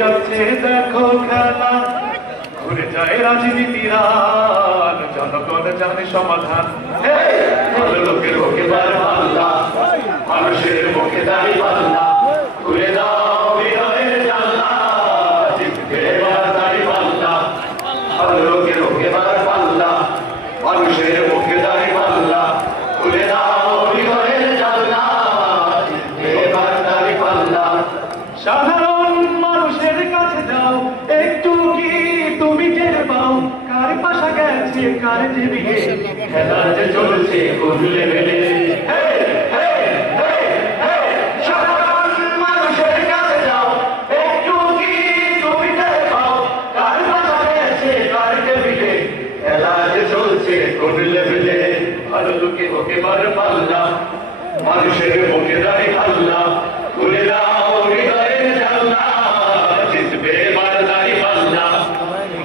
যাচ্ছে দেখো খেলা, ঘুরে যায় রাজনীতিরান, জনগণ জানে সমাধান। ভালো লোকের মুখে বার পাল্লা, মানুষের মুখে দাঁড়ি পাল্লা, ঘুরে দাও হৃদয়ের জানলা, জিতবে এবার দাঁড়ি পাল্লা। ভালো লোকের মুখে বার পাল্লা, মানুষের মুখে দাঁড়ি পাল্লা, ঘুরে দাও হৃদয়ের জানলা, জিতবে এবার দাঁড়ি পাল্লা। সাধারণ মানুষের কাছে যাও, একটু কি তুমি টের পাও কার পাশা গেছে কার টেবিলে, খেলা যে চলছে কোন লেভেলে। সাধারণ মানুষের কাছে যাও, একটু কি তুমি টের পাও কার পাশা গেছে কার টেবিলে, খেলা যে চলছে কোন লেভেলে। ভালো লোকে ওকে বার পাল্লা, মানুষের মুখে দাঁড়িয়ে পাল্লা, ঘুরে দাও হৃদয়ের জানলা, জিতবে এবার দাঁড়ি পাল্লা।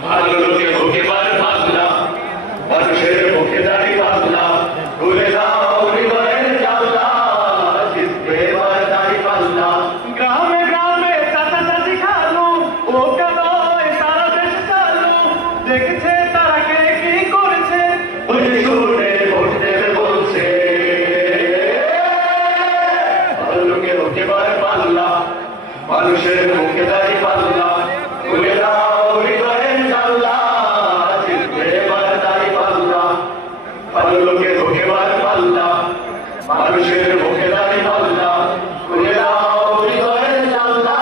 ভালো লোকে মুখে বার পাল্লা, মানুষের মুখে দাঁড়ি পাল্লা, ঘুরে দাও হৃদয়ের জানলা, জিতবে এবার দাঁড়ি পাল্লা। গ্রামে গ্রামে চাচা চাচি খালু, ও কালয় সারা দেশ চালু, দেখেছে তারা কে কি করেছে, ওই শুনে ভোট দেবে বলছে। মুখে বার পাল্লা, মানুষের মুখে দাঁড়ি পাল্লা, ঘুরে দাও হৃদয়ের জানলা, জিতবে এবার দাঁড়ি পাল্লা। ভালো লোকের মুখে বার পাল্লা, মানুষের মুখে দাঁড়ি পাল্লা, ঘুরে দাও হৃদয়ের জানলা,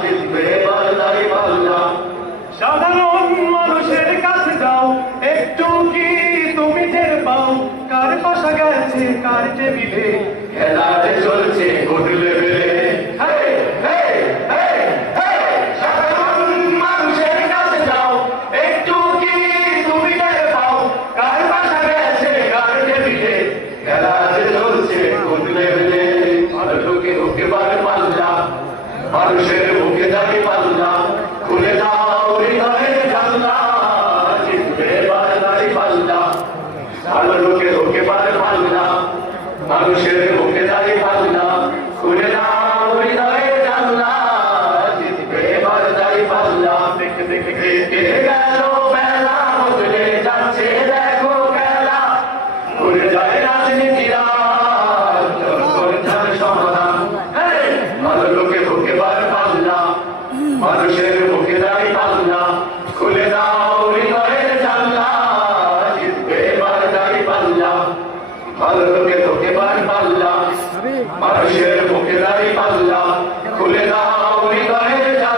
জিতবে এবার দাঁড়ি পাল্লা। সাধারণ মানুষের কাছে যাও, একটু কি তুমি টের পাও কার পাশা গেছে কার টেবিলে, খেলা যে চলছে কোন লেভেলে। সাধারণ মানুষের কাছে যাও, একটু কি তুমি টের পাও কার পাশা গেছে কার টেবিলে, খেলা যে চলছে কোন লেভেলে। ভালো লোকে ওকে বার পাল্লা, মানুষের মুখে দাঁড়ি পাল্লা, খুলে দাও হৃদয়ের জানলা, জিতবে এবার দাঁড়ি পাল্লা। ভালো লোকে ওকে বার পাল্লা, মানুষের মুখে দাঁড়ি পাল্লা, খুলে দাও হৃদয়ের জানলা, জিতবে এবার দাঁড়ি পাল্লা। দেখে দেখে কেটে গেল বেলা, বদলে যাচ্ছে দেখো খেলা, ঘুরে যায় রাজনীতিরা, জনগণ জানে সমাধান। ভালো লোকে মুখে বার পাল্লা, মানুষের মুখে দাঁড়ি পাল্লা, খুলে দাও